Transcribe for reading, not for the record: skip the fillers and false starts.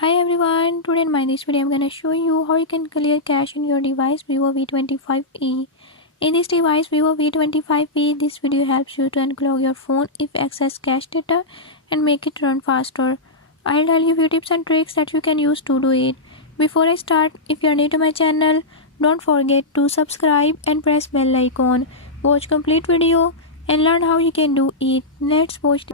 Hi everyone, today in this video I'm gonna show you how you can clear cache in your device Vivo V25e. In this device Vivo V25e, this video helps you to unclog your phone if access cache data and make it run faster. I'll tell you few tips and tricks that you can use to do it. Before I start, if you're new to my channel, don't forget to subscribe and press bell icon. Watch complete video and learn how you can do it. Let's watch.